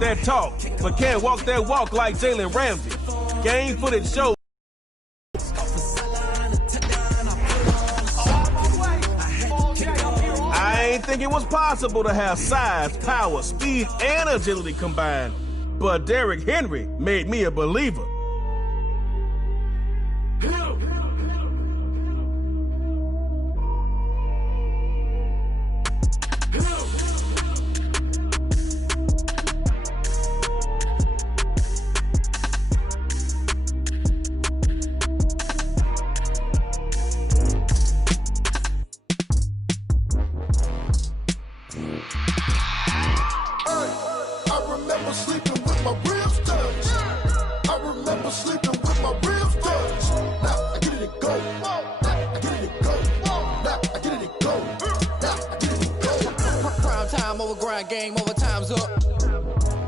that talk, but can't walk that walk like Jalen Ramsey. Game footage shows. I ain't think it was possible to have size, power, speed, and agility combined, but Derrick Henry made me a believer. Game over, time's up.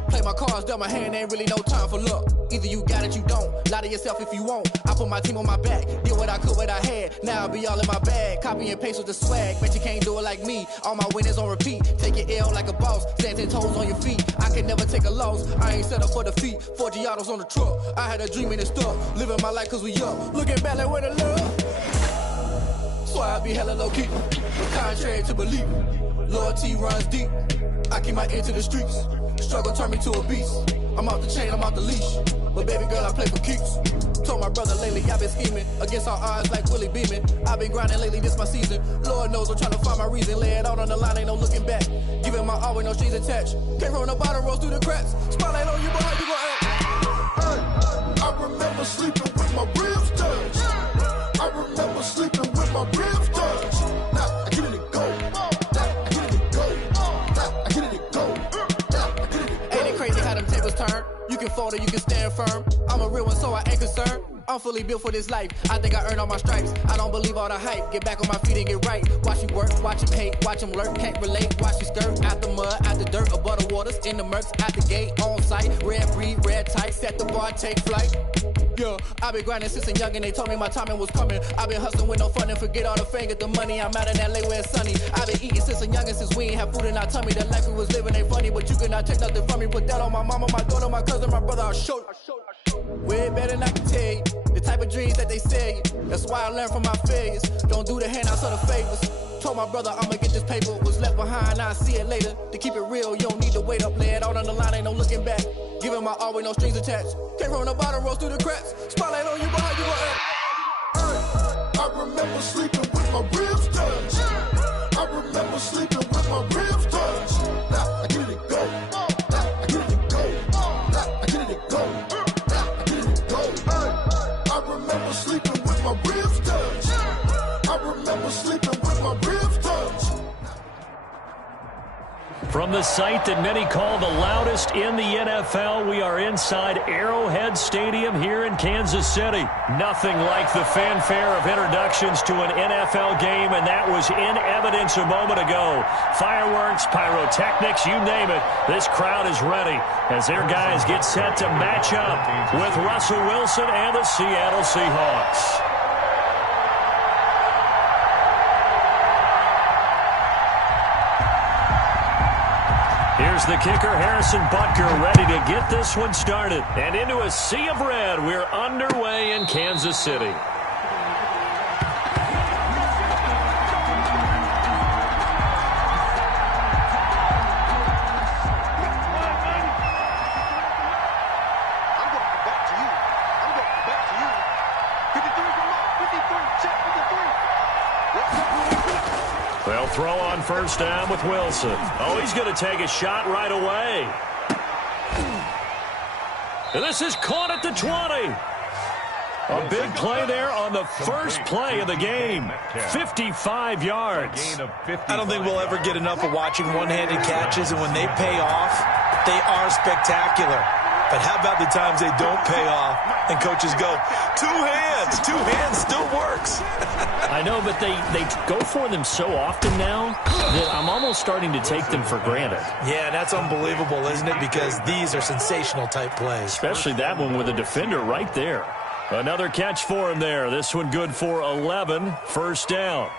Play my cards, dealt my hand, ain't really no time for luck. Either you got it, you don't. Lie to yourself if you won't. I put my team on my back, did what I could, what I had. Now I'll be all in my bag. Copy and paste with the swag. Bet you can't do it like me. All my winners on repeat. Take your L like a boss. Stand 10 toes on your feet. I can never take a loss. I ain't set up for defeat. 4 Giottos on the truck. I had a dream and it's stuck. Living my life cause we up. Looking back like where the love. So I be hella low key. Contrary to belief. Loyalty runs deep. I keep my ear to the streets. Struggle turned me to a beast. I'm off the chain, I'm off the leash. But baby girl, I play for keeps. Told my brother lately, I've been scheming. Against all odds like Willie Beeman. I've been grinding lately, this my season. Lord knows I'm trying to find my reason. Lay it out on the line, ain't no looking back. Giving my all with no strings attached. Can't roll no bottom, rolls through the cracks. Spotlight on you, but how you gon' act? Hey, I remember sleeping with my ribs touched. I remember sleeping with my ribs touched. Now I get it and go. Turn. You can fold or you can stand firm. I'm a real one, so I ain't concerned. I'm fully built for this life. I think I earned all my stripes. I don't believe all the hype. Get back on my feet and get right. Watch you work, watch him hate, watch him lurk. Can't relate, watch you skirt. Out the mud, out the dirt, above the waters, in the murks, out the gate, on site. Red breed, red tight, set the bar, take flight. Yeah, I've been grinding since a young and they told me my timing was coming. I've been hustling with no fun and forget all the fame, get the money. I'm out in LA where it's sunny. I've been eating since a young and since we ain't have food in our tummy. The life we was living ain't funny, but you cannot take nothing from me. Put that on my mama, my daughter, my cousin, my brother, I'll show you. Way better than I can tell you. The type of dreams that they sell you. That's why I learned from my failures. Don't do the handouts or the favors. Told my brother I'ma get this paper. Was left behind, I'll see it later. To keep it real, you don't need to wait up. Lay it out on the line, ain't no looking back. Giving my all with no strings attached. Can't roll no bottom, rolls through the cracks. Spotlight on you, but how you gon' act? I remember sleeping with my ribs touched. I remember sleeping with my ribs touched. Now I get it and go. Now I get it and go. Now I get it and go. Now I get it and go. I remember sleeping with my ribs touched. I remember sleeping with my ribs touched. From the site that many call the loudest in the NFL, we are inside Arrowhead Stadium here in Kansas City. Nothing like the fanfare of introductions to an NFL game, and that was in evidence a moment ago. Fireworks, pyrotechnics, you name it. This crowd is ready as their guys get set to match up with Russell Wilson and the Seattle Seahawks. Here's the kicker, Harrison Butker, ready to get this one started. And into a sea of red, we're underway in Kansas City. They'll throw on first down with Wilson. Oh, he's going to take a shot right away. And this is caught at the 20. A big play there on the first play of the game. 55 yards. I don't think we'll ever get enough of watching one-handed catches, and when they pay off, they are spectacular. But how about the times they don't pay off and coaches go, two hands still works. I know, but they go for them so often now that I'm almost starting to take them for granted. Yeah, that's unbelievable, isn't it? Because these are sensational type plays. Especially that one with a defender right there. Another catch for him there. This one good for 11. First down.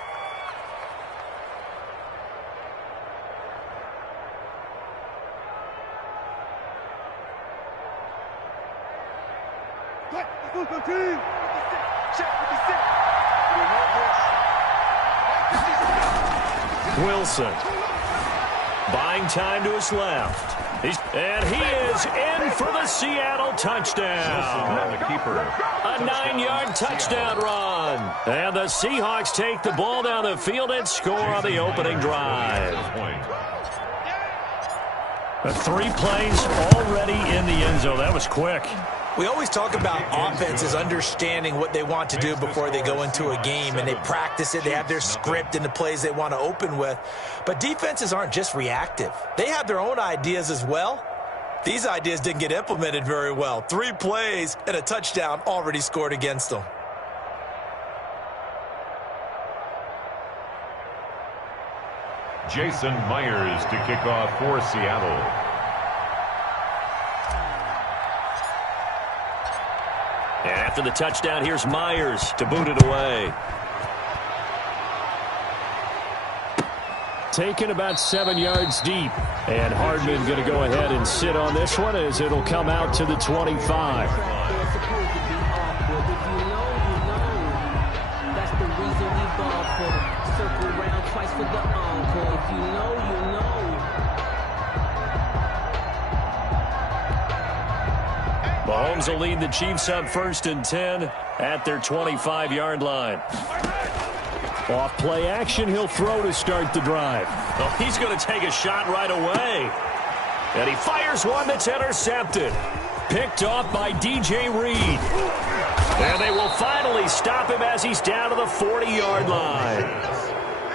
Wilson buying time to his left. And he is in for the Seattle touchdown. A 9-yard touchdown run. And the Seahawks take the ball down the field and score on the opening drive. 3 plays already in the end zone. That was quick. We always talk about offenses understanding what they want to do before they go into a game, and they practice it. They have their script and the plays they want to open with. But defenses aren't just reactive. They have their own ideas as well. These ideas didn't get implemented very well. 3 plays and a touchdown already scored against them. Jason Myers to kick off for Seattle. And after the touchdown, here's Myers to boot it away. Taken about 7 yards deep. And Hardman going to go ahead and sit on this one as it'll come out to the 25. Mahomes will lead the Chiefs up 1st and 10 at their 25-yard line. Off play action, he'll throw to start the drive. Oh, he's going to take a shot right away. And he fires one that's intercepted. Picked off by DJ Reed. And they will finally stop him as he's down to the 40-yard line.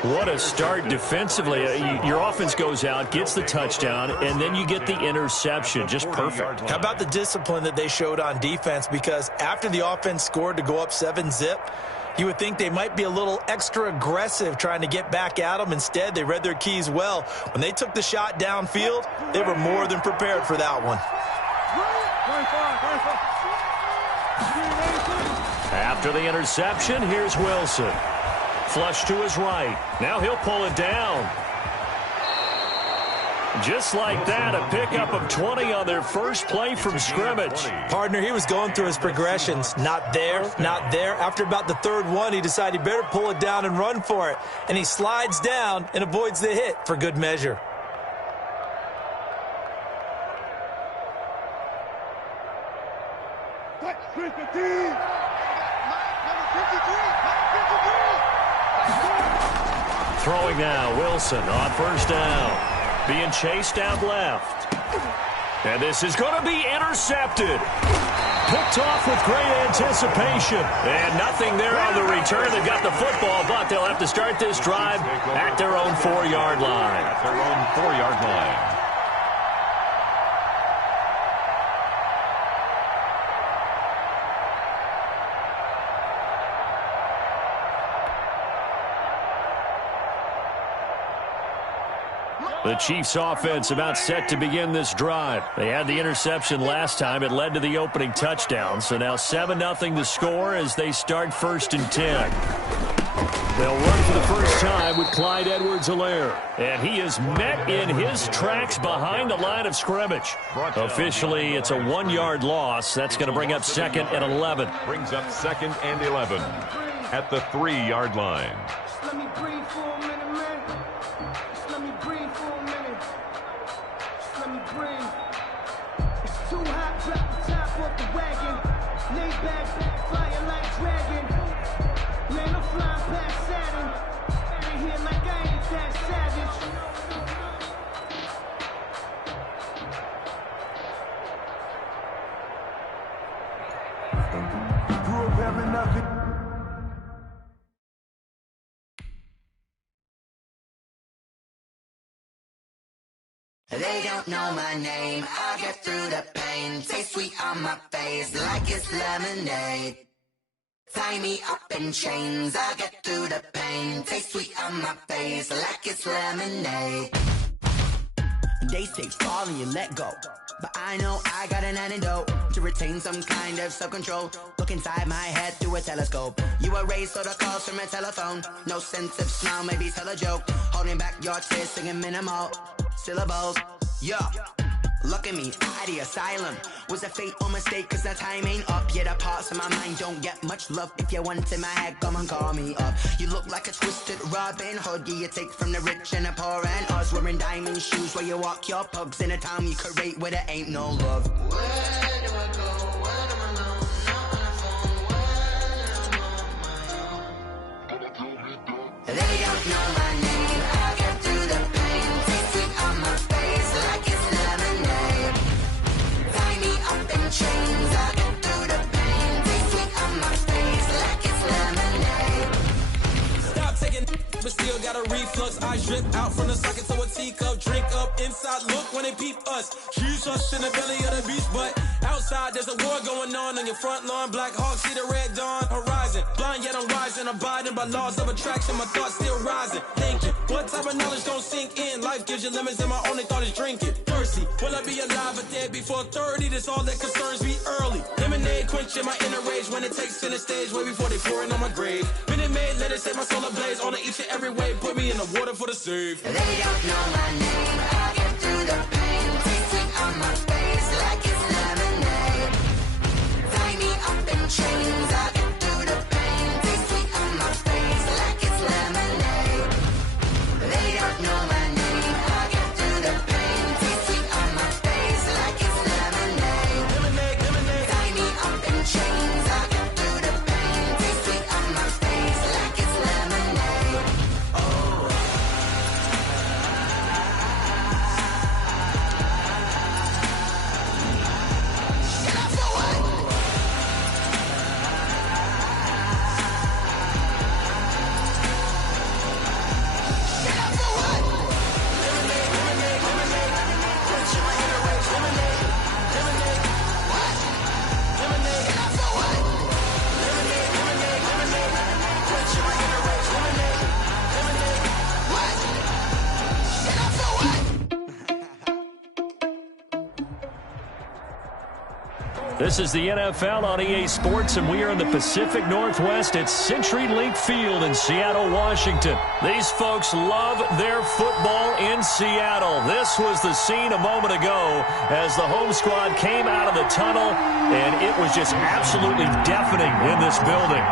What a start defensively. Your offense goes out, gets the touchdown, and then you get the interception. Just perfect. How about the discipline that they showed on defense? Because after the offense scored to go up 7-zip, you would think they might be a little extra aggressive trying to get back at them. Instead, they read their keys well. When they took the shot downfield, they were more than prepared for that one. After the interception, here's Wilson. Flush to his right. Now he'll pull it down. Just like that, a pickup of 20 on their first play from scrimmage. Partner, he was going through his progressions. Not there, not there. After about the 3rd one, he decided he better pull it down and run for it. And he slides down and avoids the hit for good measure. Throwing now, Wilson on 1st down. Being chased out left. And this is going to be intercepted. Picked off with great anticipation. And nothing there on the return. They've got the football, but they'll have to start this drive at their own 4-yard line. At their own 4-yard line. The Chiefs offense about set to begin this drive. They had the interception last time. It led to the opening touchdown. So now 7-0 the score as they start 1st and 10. They'll run for the first time with Clyde Edwards-Helaire. And he is met in his tracks behind the line of scrimmage. Officially, it's a 1-yard loss. That's going to bring up 2nd and 11. Brings up 2nd and 11 at the 3-yard line. Let me breathe for a minute, man. Let me breathe for a minute. Let me breathe. It's too hot, drop the top off the wagon. Lay back, flying like dragon. Man, I'm flying past Saturn. Out of here like I ain't that savage. Grew up having nothing. They don't know my name, I'll get through the pain. Taste sweet on my face like it's lemonade. Tie me up in chains, I'll get through the pain. Taste sweet on my face like it's lemonade. They say fall and you let go, but I know I got an antidote to retain some kind of self-control. Look inside my head through a telescope. You erase all the calls from a telephone. No sense of smile, maybe tell a joke. Holding back your tears, singing minimal syllables. Yeah, Look at me, out of the asylum. Was a fate or mistake, cause the time ain't up. Yeah, the parts of my mind don't get much love. If you want in my head, come and call me up. You look like a twisted Robin Hood. Yeah, you take from the rich and the poor and us. Wearing diamond shoes where you walk your pugs. In a town you create where there ain't no love. Where do I go? Where do I know? Not on the phone. Where am I on my own? They don't know my name. I'll get through the pain. Taste sweet on my face like it's lemonade. Tie me up in chains. I'll get through the pain. Taste sweet on my face like it's lemonade. Stop taking, but still got a reflux. Eyes drip out from the socket to a teacup. Drink up inside, look when they peep us. Huge us in the belly of the beast, but outside there's a war going on your front lawn. Black Hawk, see the red dawn horizon. Blind yet I'm rising, abiding by laws of attraction. My thoughts still rising. Thinking, what type of knowledge gon' sink in? Life gives you lemons and my only thought is drinking. Thirsty, will I be alive or dead before 30? That's all that concerns me early. Lemonade quenching my inner rage when it takes center stage way before they pour it on my grave. Minute Maid, let it set my soul ablaze on each and every way. Put me in the water for the save. They don't know my name. I'll get through the pain. Taste sweet on my face like it's lemonade. Tie me up in chains. I'll get through the pain. Taste sweet on my face like it's lemonade. They don't know my name. I'll get through the pain. Taste sweet on my face like it's lemonade. Lemonade, lemonade. Tie me up in chains. I'll get through the pain. Taste sweet on my face like it's lemonade. This is the NFL on EA Sports, and we are in the Pacific Northwest at CenturyLink Field in Seattle, Washington. These folks love their football in Seattle. This was the scene a moment ago as the home squad came out of the tunnel, and it was just absolutely deafening in this building.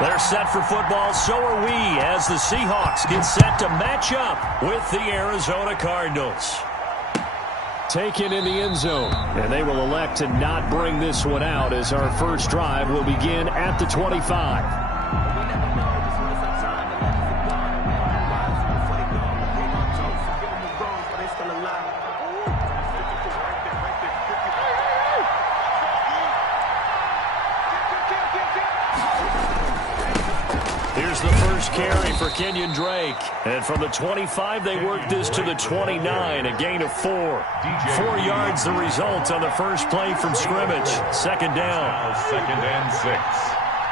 They're set for football, so are we, as the Seahawks get set to match up with the Arizona Cardinals. Taken in the end zone, and they will elect to not bring this one out as our first drive will begin at the 25. Here's the first carry for Kenyon Drake. And from the 25, they work this to the 29, a gain of 4. 4 yards the result on the first play from scrimmage. Second down. Now 2nd and 6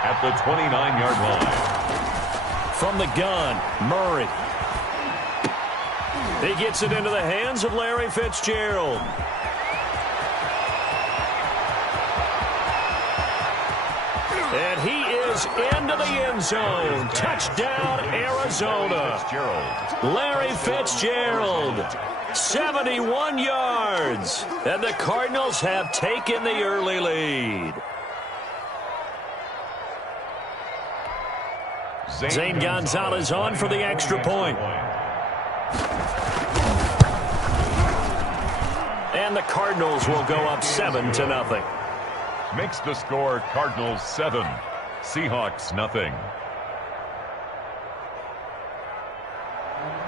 at the 29-yard line. From the gun, Murray. He gets it into the hands of Larry Fitzgerald. And he is into the end zone. Touchdown, Arizona. Larry Fitzgerald, 71 yards. And the Cardinals have taken the early lead. Zane Gonzalez on for the extra point. And the Cardinals will go up 7-0. Makes the score Cardinals 7, Seahawks nothing.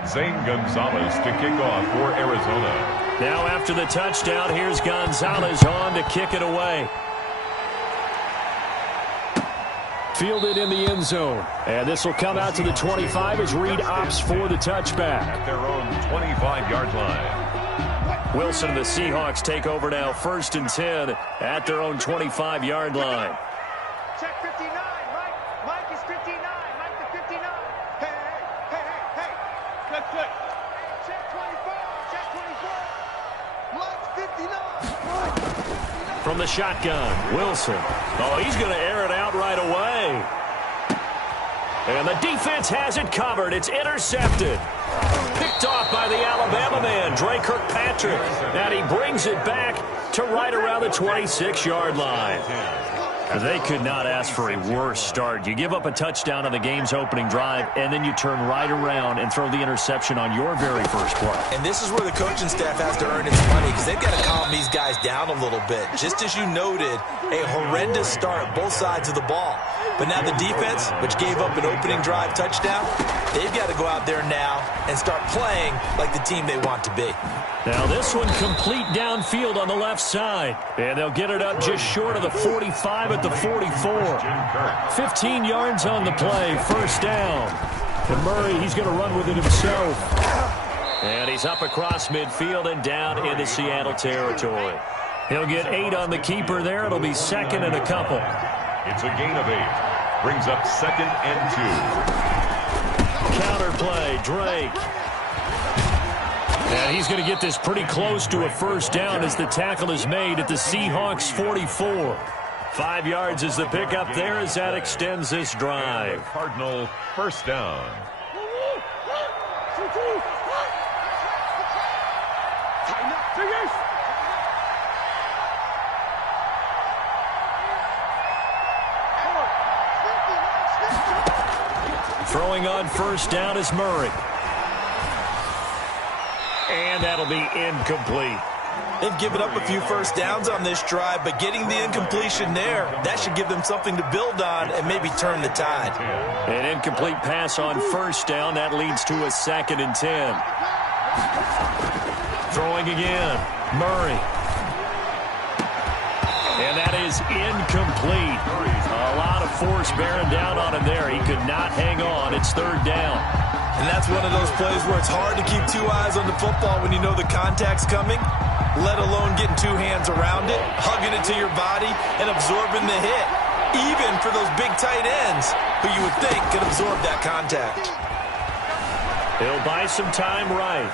Zane Gonzalez to kick off for Arizona. Now after the touchdown, here's Gonzalez on to kick it away. Fielded in the end zone. And this will come out to the 25 as Reed opts for the touchback. At their own 25-yard line. Wilson and the Seahawks take over now, 1st and 10 at their own 25-yard line. Check 59, Mike. Mike is 59. Mike the 59. Hey, hey, hey, hey, hey. Check. Check 24. Check 24. Mike 59. From the shotgun, Wilson. Oh, he's going to air it out right away. And the defense has it covered. It's intercepted. Picked off by the Alabama man, Dre Kirkpatrick. And he brings it back to right around the 26-yard line. They could not ask for a worse start. You give up a touchdown on the game's opening drive, and then you turn right around and throw the interception on your very first play. And this is where the coaching staff has to earn its money because they've got to calm these guys down a little bit. Just as you noted, a horrendous start, both sides of the ball. But now the defense, which gave up an opening drive touchdown, they've got to go out there now and start playing like the team they want to be. Now this one complete downfield on the left side. And they'll get it up just short of the 45 at the 44. 15 yards on the play, first down. And Murray, he's going to run with it himself. And he's up across midfield and down into Seattle territory. He'll get 8 on the keeper there. It'll be second and a couple. It's a gain of 8. Brings up second and 2. Counter play, Drake. And he's going to get this pretty close to a first down as the tackle is made at the Seahawks 44. 5 yards is the pickup there as that extends this drive. Cardinal first down. Throwing on first down is Murray. And that'll be incomplete. They've given up a few first downs on this drive, but getting the incompletion there, that should give them something to build on and maybe turn the tide. An incomplete pass on first down. That leads to a second and 10. Throwing again. Murray. And that is incomplete. A lot of force bearing down on him there. He could not hang on. It's third down. And that's one of those plays where it's hard to keep 2 eyes on the football when you know the contact's coming, let alone getting 2 hands around it, hugging it to your body, and absorbing the hit, even for those big tight ends who you would think could absorb that contact. He'll buy some time right.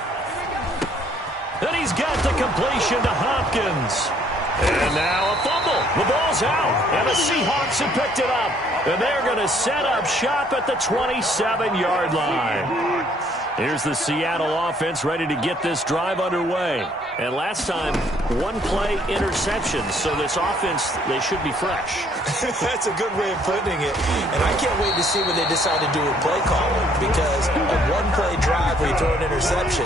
And he's got the completion to Hopkins. And now a fumble. The ball's out. And the Seahawks have picked it up. And they're going to set up shop at the 27-yard line. Here's the Seattle offense ready to get this drive underway. And last time, 1-play interception. So this offense, they should be fresh. That's a good way of putting it. And I can't wait to see what they decide to do with play calling. Because a 1-play drive where you throw an interception,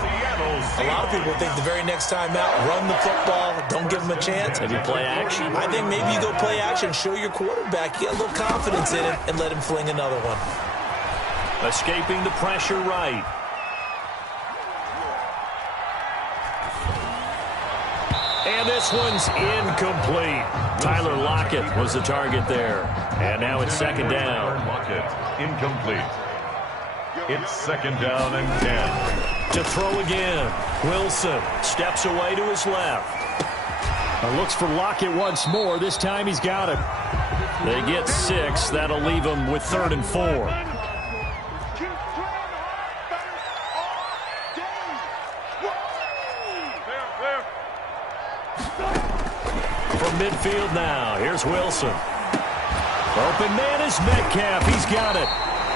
a lot of people think the very next time out, run the football, don't give them a chance. Maybe play action. I think maybe you go play action, show your quarterback, get a little confidence in it, and let him fling another one. Escaping the pressure right. And this one's incomplete. Tyler Lockett was the target there. And now it's second down. Lockett, incomplete. It's second down and 10. To throw again. Wilson steps away to his left. Looks for Lockett once more. This time he's got it. They get 6. That'll leave them with 3rd and 4. From midfield now, here's Wilson. Open man is Metcalf. He's got it.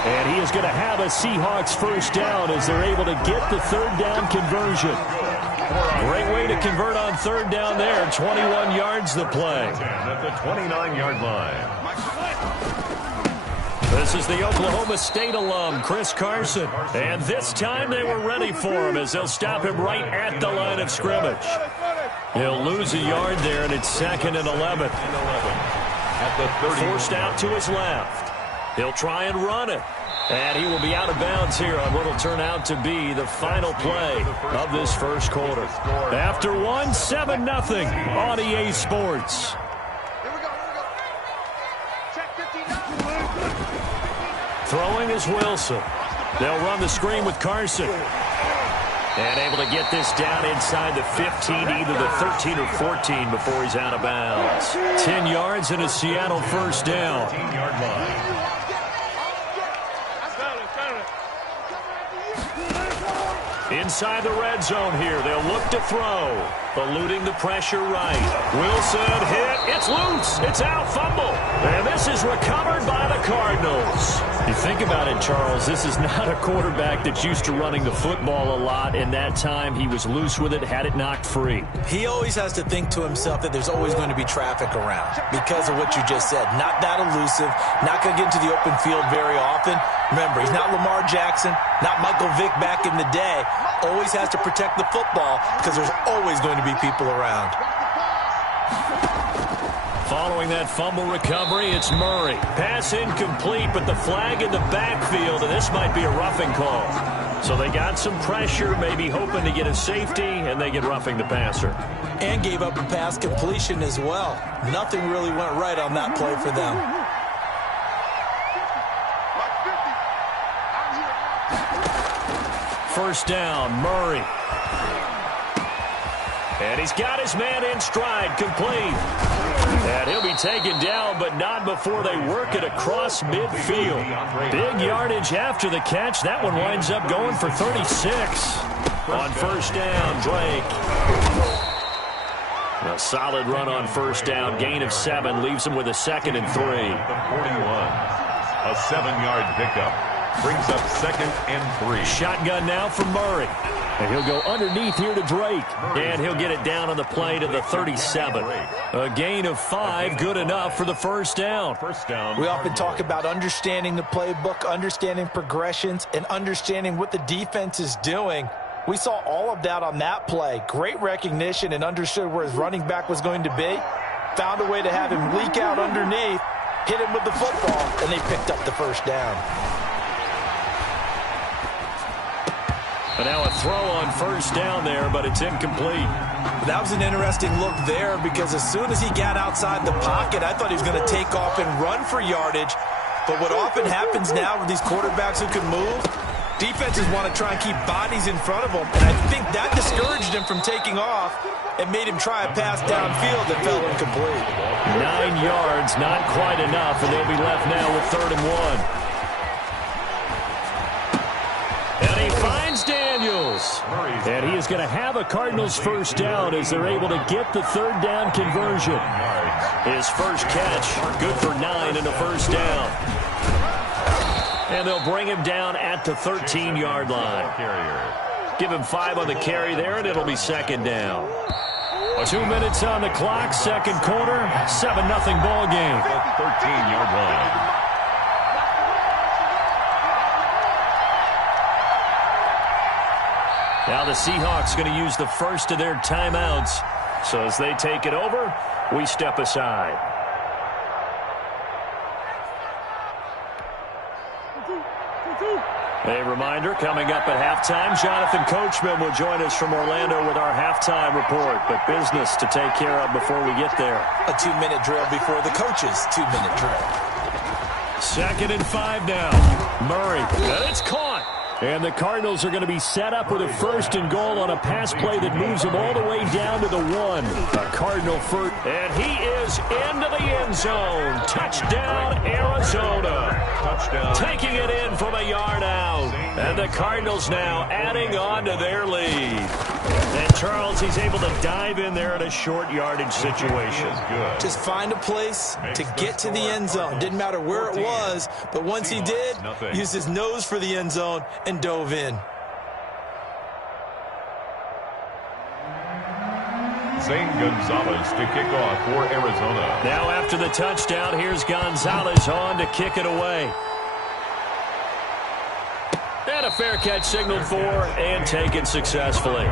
And he is going to have a Seahawks first down as they're able to get the third down conversion. Great way to convert on third down there. 21 yards the play. At the 29-yard line. This is the Oklahoma State alum, Chris Carson. And this time they were ready for him as they'll stop him right at the line of scrimmage. He'll lose a yard there, and it's second and 11. At the 30. Forced out to his left. He'll try and run it. And he will be out of bounds here on what will turn out to be the final play of this first quarter. After 7-0 on EA Sports. Throwing is Wilson. They'll run the screen with Carson. And able to get this down inside the 15, either the 13 or 14 before he's out of bounds. 10 yards and a Seattle first down. 15-yard line. Inside the red zone here. They'll look to throw. Eluding the pressure right. Wilson hit. It's loose. It's out. Fumble. And this is recovered by the Cardinals. You think about it, Charles. This is not a quarterback that's used to running the football a lot. In that time, he was loose with it, had it knocked free. He always has to think to himself that there's always going to be traffic around because of what you just said. Not that elusive. Not going to get into the open field very often. Remember, he's not Lamar Jackson, not Michael Vick back in the day. Always has to protect the football because there's always going to be people around. Following that fumble recovery, it's Murray. Pass incomplete, but the flag in the backfield, and this might be a roughing call. So they got some pressure, maybe hoping to get a safety, and they get roughing the passer. And gave up a pass completion as well. Nothing really went right on that play for them. First down, Murray. And he's got his man in stride, complete. And he'll be taken down, but not before they work it across midfield. Big yardage after the catch. That one winds up going for 36. On first down, Drake. A solid run on first down. Gain of 7 leaves him with a 2nd and 3. 41. A 7-yard pickup. Brings up 2nd and 3. Shotgun now for Murray. And he'll go underneath here to Drake. And he'll get it down on the play to the 37. A gain of 5, good enough for the first down. We often talk about understanding the playbook, understanding progressions, and understanding what the defense is doing. We saw all of that on that play. Great recognition and understood where his running back was going to be. Found a way to have him leak out underneath, hit him with the football, and they picked up the first down. And now a throw on first down there, but it's incomplete. That was an interesting look there because as soon as he got outside the pocket, I thought he was going to take off and run for yardage. But what often happens now with these quarterbacks who can move, defenses want to try and keep bodies in front of them. And I think that discouraged him from taking off and made him try a pass downfield that fell incomplete. 9 yards, not quite enough, and they'll be left now with 3rd and 1. And he finds Daniels. And he is going to have a Cardinals first down as they're able to get the 3rd down conversion. His first catch, good for 9 and a first down. And they'll bring him down at the 13-yard line. Give him 5 on the carry there, and it'll be 2nd down. 2 minutes on the clock, 2nd quarter, 7-0 ball game. 13-yard line. Now the Seahawks going to use the first of their timeouts. So as they take it over, we step aside. A reminder, coming up at halftime, Jonathan Coachman will join us from Orlando with our halftime report. But business to take care of before we get there. A 2-minute drill before the coach's 2-minute drill. 2nd and 5 now. Murray, and it's caught. And the Cardinals are going to be set up with a 1st and goal on a pass play that moves them all the way down to the 1. A Cardinal first. And he is into the end zone. Touchdown, Arizona. Touchdown. Taking it in from a yard out. And the Cardinals now adding on to their lead. And Charles, he's able to dive in there in a short yardage situation. Just find a place to get to the end zone. Didn't matter where it was, but once he did, used his nose for the end zone and dove in. Zane Gonzalez to kick off for Arizona. Now after the touchdown, here's Gonzalez on to kick it away. And a fair catch signaled for and taken successfully.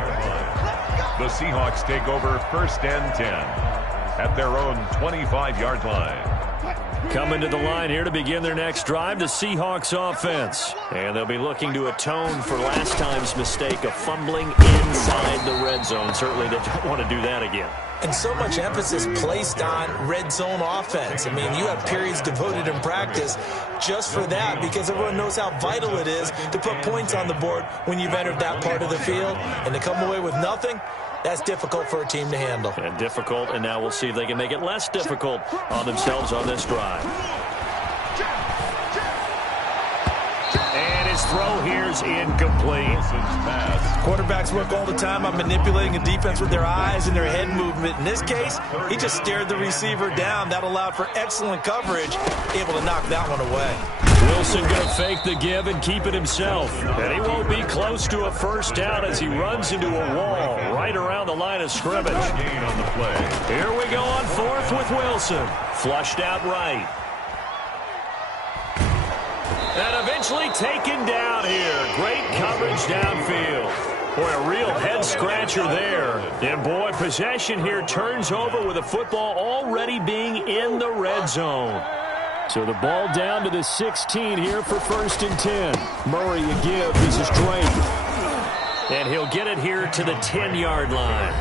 The Seahawks take over 1st and 10 at their own 25-yard line. Coming to the line here to begin their next drive, the Seahawks offense. And they'll be looking to atone for last time's mistake of fumbling inside the red zone. Certainly they don't want to do that again. And so much emphasis placed on red zone offense. I mean, you have periods devoted in practice just for that because everyone knows how vital it is to put points on the board when you've entered that part of the field. And to come away with nothing, that's difficult for a team to handle. And difficult, and now we'll see if they can make it less difficult on themselves on this drive. And his throw here's incomplete. Quarterbacks work all the time on manipulating a defense with their eyes and their head movement. In this case, he just stared the receiver down. That allowed for excellent coverage, able to knock that one away. Wilson going to fake the give and keep it himself. And he won't be close to a first down as he runs into a wall right around the line of scrimmage. Gain on the play. Here we go on fourth with Wilson. Flushed out right. And eventually taken down here. Great coverage downfield. Boy, a real head-scratcher there. And, boy, possession here turns over with the football already being in the red zone. So the ball down to the 16 here for 1st and 10. Murray a give. This is Drake. And he'll get it here to the 10-yard line.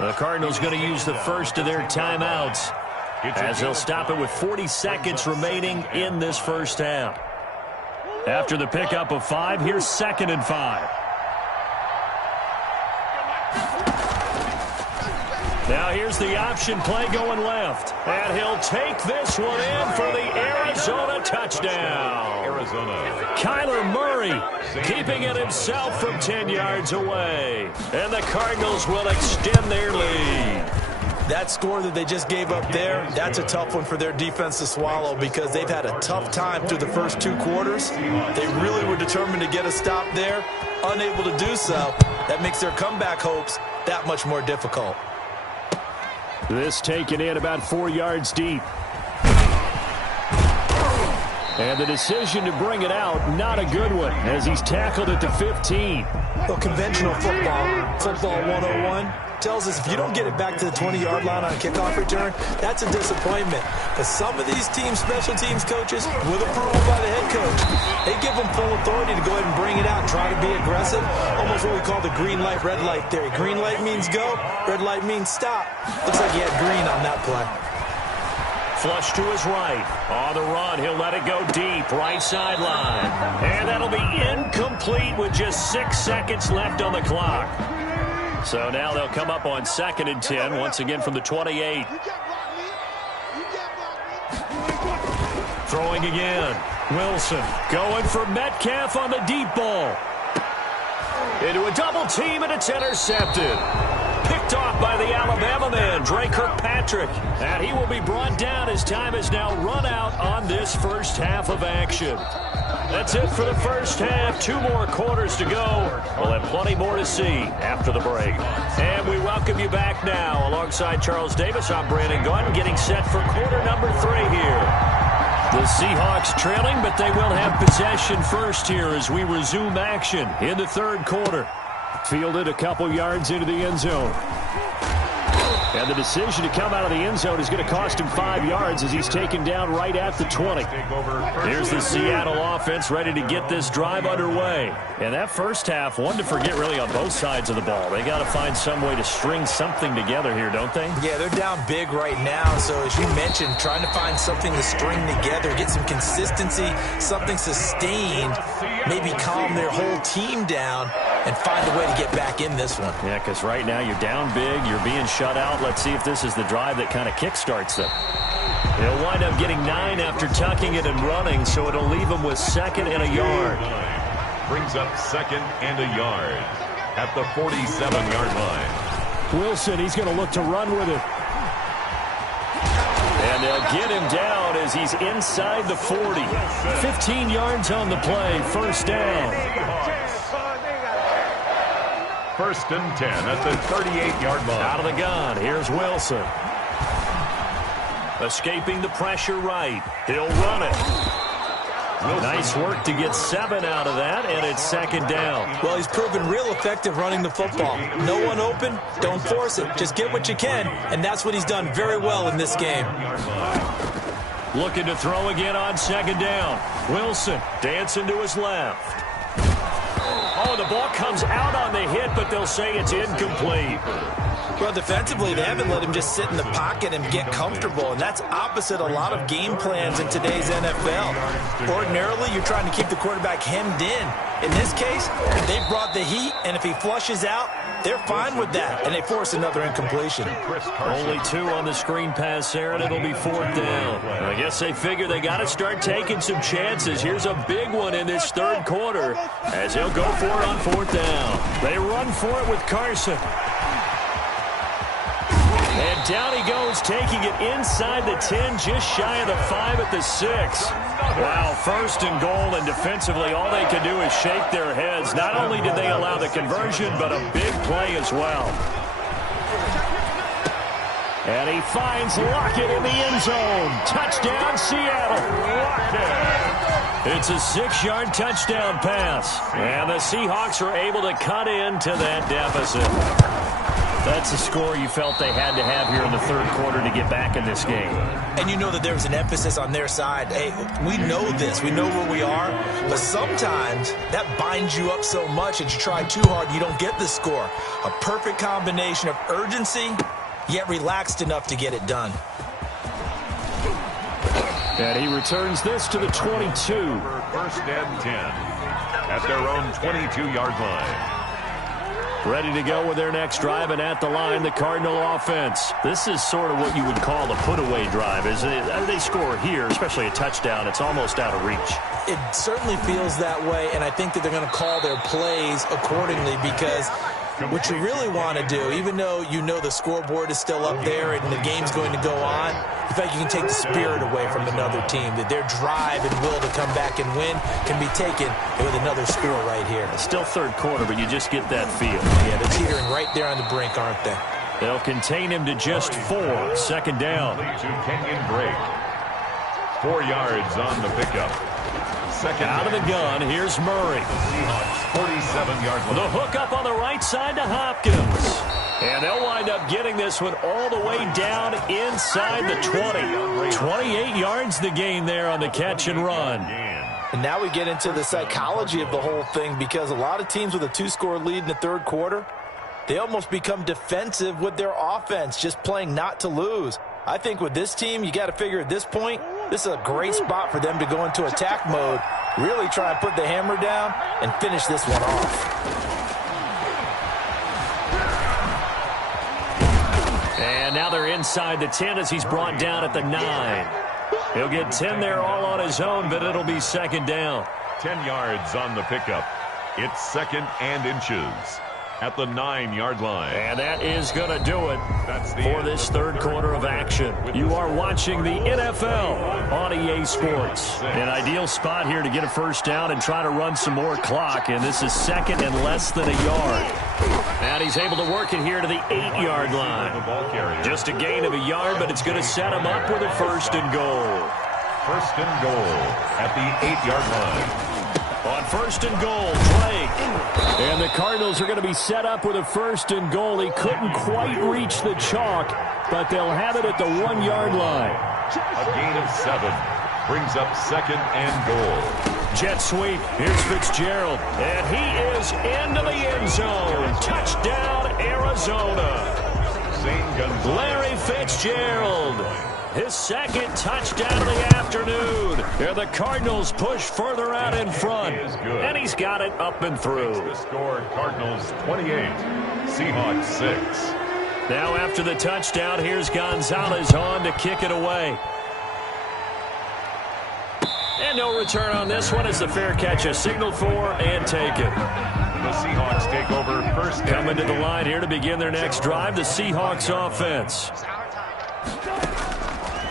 The Cardinals going to use the first of their timeouts as they'll stop it with 40 seconds remaining in this first half. After the pickup of 5, here's 2nd and 5. Now here's the option play going left. And he'll take this one in for the Arizona touchdown. Kyler Murray keeping it himself from 10 yards away. And the Cardinals will extend their lead. That score that they just gave up there, that's a tough one for their defense to swallow because they've had a tough time through the first 2 quarters. They really were determined to get a stop there, unable to do so. That makes their comeback hopes that much more difficult. This taken in about 4 yards deep. And the decision to bring it out, not a good one, as he's tackled at the 15. Well, conventional football 101, tells us if you don't get it back to the 20-yard line on a kickoff return, that's a disappointment. But some of these special teams coaches, with approval by the head coach, they give them full authority to go ahead and bring it out and try to be aggressive. Almost what we call the green light, red light theory. Green light means go, red light means stop. Looks like he had green on that play. Flush to his right. On the run, he'll let it go deep, right sideline. And that'll be incomplete with just 6 seconds left on the clock. So now they'll come up on 2nd and 10, once again from the 28. Throwing again. Wilson going for Metcalf on the deep ball. Into a double team, and it's intercepted. Picked off by the Alabama man, Dre Kirkpatrick. And he will be brought down as time has now run out on this first half of action. That's it for the first half. 2 more quarters to go. We'll have plenty more to see after the break. And we welcome you back now. Alongside Charles Davis, I'm Brandon Gaudin, getting set for quarter number 3 here. The Seahawks trailing, but they will have possession first here as we resume action in the 3rd quarter. Fielded a couple yards into the end zone. And the decision to come out of the end zone is going to cost him 5 yards as he's taken down right at the 20. Here's the Seattle offense ready to get this drive underway. And that first half, one to forget really on both sides of the ball. They got to find some way to string something together here, don't they? Yeah, they're down big right now. So as you mentioned, trying to find something to string together, get some consistency, something sustained, maybe calm their whole team down and find a way to get back in this one. Yeah, because right now you're down big, you're being shut out. Let's see if this is the drive that kind of kickstarts them. They'll wind up getting 9 after tucking it and running, so it'll leave them with 2nd and a yard. Brings up 2nd and a yard at the 47-yard line. Wilson, he's going to look to run with it. And they'll get him down as he's inside the 40. 15 yards on the play, first down. 1st and 10 at the 38-yard line. Out of the gun, here's Wilson. Escaping the pressure right. He'll run it. Wilson. Nice work to get 7 out of that, and it's 2nd down. Well, he's proven real effective running the football. No one open, don't force it. Just get what you can, and that's what he's done very well in this game. Looking to throw again on 2nd down. Wilson dancing to his left. Oh, the ball comes out on the hit, but they'll say it's incomplete. Well, defensively, they haven't let him just sit in the pocket and get comfortable, and that's opposite a lot of game plans in today's NFL. Ordinarily, you're trying to keep the quarterback hemmed in. In this case, they brought the heat, and if he flushes out, they're fine with that, and they force another incompletion. Only 2 on the screen pass there, and it'll be 4th down. I guess they figure they got to start taking some chances. Here's a big one in this third quarter as they'll go for it on 4th down. They run for it with Carson. And down he goes, taking it inside the 10, just shy of the 5 at the 6. Wow, 1st and goal, and defensively all they can do is shake their heads. Not only did they allow the conversion, but a big play as well. And he finds Lockett in the end zone. Touchdown, Seattle. Lockett. It's a 6-yard touchdown pass. And the Seahawks are able to cut into that deficit. That's a score you felt they had to have here in the third quarter to get back in this game. And you know that there was an emphasis on their side. Hey, we know this. We know where we are. But sometimes that binds you up so much that you try too hard, you don't get the score. A perfect combination of urgency, yet relaxed enough to get it done. And he returns this to the 22. 1st and 10 at their own 22-yard line. Ready to go with their next drive, and at the line, the Cardinal offense. This is sort of what you would call the put-away drive. As they score here, especially a touchdown, it's almost out of reach. It certainly feels that way, and I think that they're going to call their plays accordingly because what you really want to do, even though you know the scoreboard is still up there and the game's going to go on, in fact, you can take the spirit away from another team, that their drive and will to come back and win can be taken with another score right here. It's still third quarter, but you just get that feel. Yeah, they're teetering right there on the brink, aren't they? They'll contain him to just 4. 2nd down. To Kenyon Drake. 4 yards on the pickup. Out of the gun, here's Murray. 47-yard line. The hook up on the right side to Hopkins. And they'll wind up getting this one all the way down inside the 20. 28 yards the gain there on the catch and run. And now we get into the psychology of the whole thing because a lot of teams with a 2-score lead in the third quarter, they almost become defensive with their offense, just playing not to lose. I think with this team, you got to figure at this point, this is a great spot for them to go into attack mode, really try and put the hammer down and finish this one off. And now they're inside the 10 as he's brought down at the 9. He'll get 10 there all on his own, but it'll be 2nd down. 10 yards on the pickup. It's 2nd and inches at the 9-yard line. And that is going to do it for this third quarter of action. You are watching the NFL on EA Sports. An ideal spot here to get a first down and try to run some more clock, and this is 2nd and less than a yard. And he's able to work it here to the 8-yard line. Just a gain of a yard, but it's going to set him up with a 1st and goal. 1st and goal at the 8-yard line. On 1st and goal, Drake. And the Cardinals are going to be set up with a 1st and goal. He couldn't quite reach the chalk, but they'll have it at the 1-yard line. A gain of 7 brings up 2nd and goal. Jet sweep. Here's Fitzgerald. And he is into the end zone. Touchdown, Arizona. Larry Fitzgerald. His 2nd touchdown of the afternoon. And the Cardinals push further out in front. And he's got it up and through. The score, Cardinals 28, Seahawks 6. Now after the touchdown, here's Gonzalez on to kick it away. And no return on this one as the fair catch is signaled for and taken. The Seahawks take over 1st. Coming to the line here to begin their next drive, the Seahawks offense.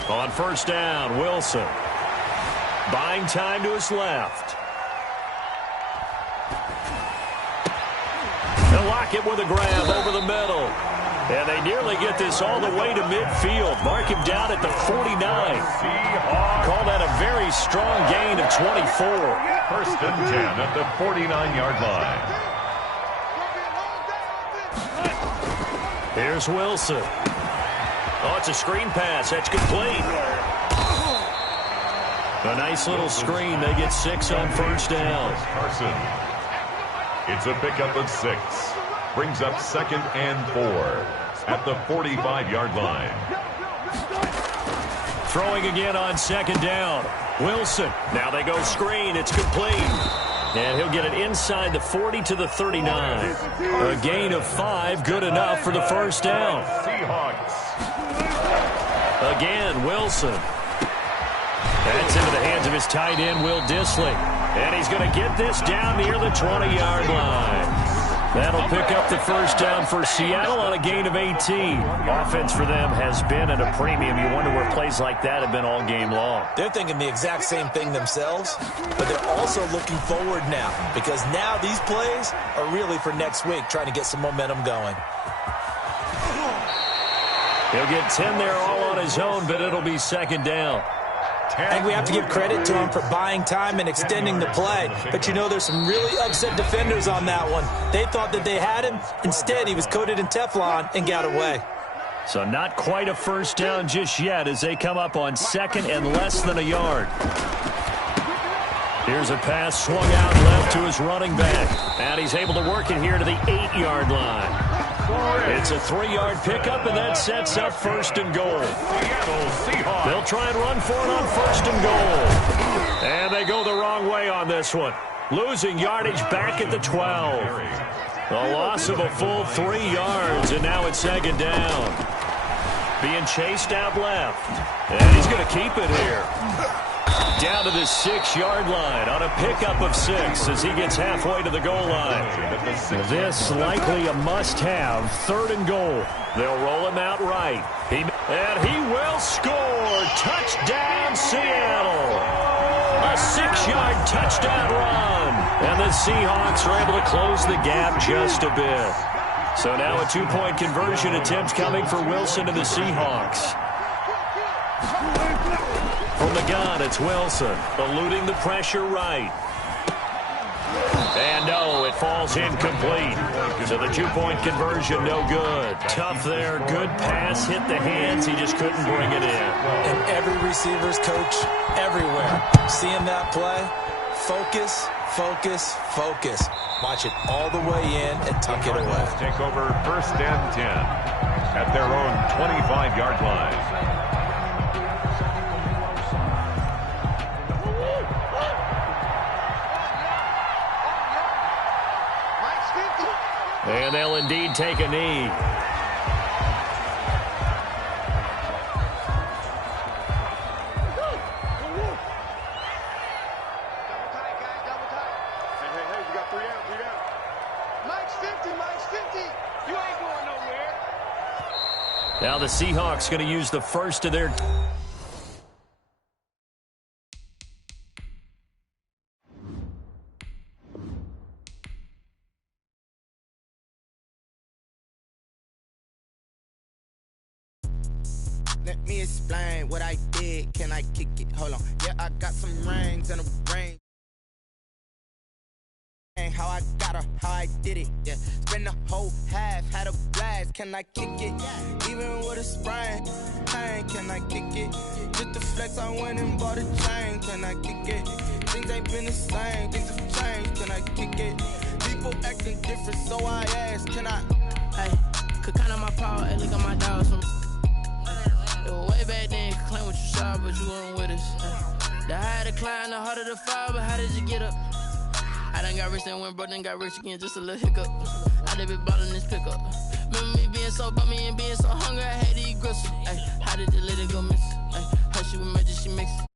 On 1st down, Wilson. Buying time to his left. They'll lock it with a grab over the middle. And they nearly get this all the way to midfield. Mark him down at the 49. Call that a very strong gain of 24. 1st and 10 at the 49-yard line. Here's Wilson. Oh, it's a screen pass. That's complete. A nice little screen. They get 6 on 1st down. Carson. It's a pickup of 6. Brings up 2nd and 4 at the 45-yard line. Throwing again on second down. Wilson. Now they go screen. It's complete. And he'll get it inside the 40 to the 39. A gain of 5, good enough for the first down. Seahawks. Again, Wilson. That's into the hands of his tight end, Will Dissly. And he's going to get this down near the 20-yard line. That'll pick up the first down for Seattle on a gain of 18. Offense for them has been at a premium. You wonder where plays like that have been all game long. They're thinking the exact same thing themselves, but they're also looking forward now because now these plays are really for next week, trying to get some momentum going. He'll get 10 there all on his own, but it'll be second down. I think we have to give credit to him for buying time and extending the play. But, you know, there's some really upset defenders on that one. They thought that they had him. Instead, he was coated in Teflon and got away. So not quite a first down just yet as they come up on second and less than a yard. Here's a pass swung out left to his running back. And he's able to work it here to the 8-yard line. It's a 3-yard pickup, and that sets up first and goal. They'll try and run for it on first and goal. And they go the wrong way on this one. Losing yardage back at the 12. A loss of a full 3 yards, and now it's second down. Being chased out left. And he's going to keep it here. Down to the 6-yard line on a pickup of 6 as he gets halfway to the goal line. This likely a must-have, third and goal. They'll roll him out right. And he will score. Touchdown, Seattle. A 6-yard touchdown run. And the Seahawks are able to close the gap just a bit. So now a 2-point conversion attempt coming for Wilson and the Seahawks. From the gun, it's Wilson, eluding the pressure right. And no, it falls incomplete. So the 2-point conversion, no good. Tough there, good pass, hit the hands, he just couldn't bring it in. And every receiver's coach everywhere. Seeing that play, focus, focus, focus. Watch it all the way in and tuck it away. Take over first and 10 at their own 25-yard line. And they'll indeed take a knee. Now the Seahawks going to use the first of their... Let me explain what I did. Can I kick it? Hold on. Yeah, I got some rings and a ring. How I got her, how I did it. Yeah, spend the whole half, had a blast. Can I kick it? Even with a sprain, pain. Can I kick it? Just the flex, I went and bought a chain. Can I kick it? Things ain't been the same, things have changed. Can I kick it? People acting different, so I asked, can I? Hey, could count on my power, hey, look at my dogs from. It was way back then, could claim what you saw, but you weren't with us. The higher the climb, the harder the fall, but how did you get up? I done got rich and went broke, then got rich again, just a little hiccup. I done been ballin' this pickup. Remember me being so bummy and being so hungry, I had to eat gristle. Ay, how did the lady go miss? Ay, how she was magic, she mix it.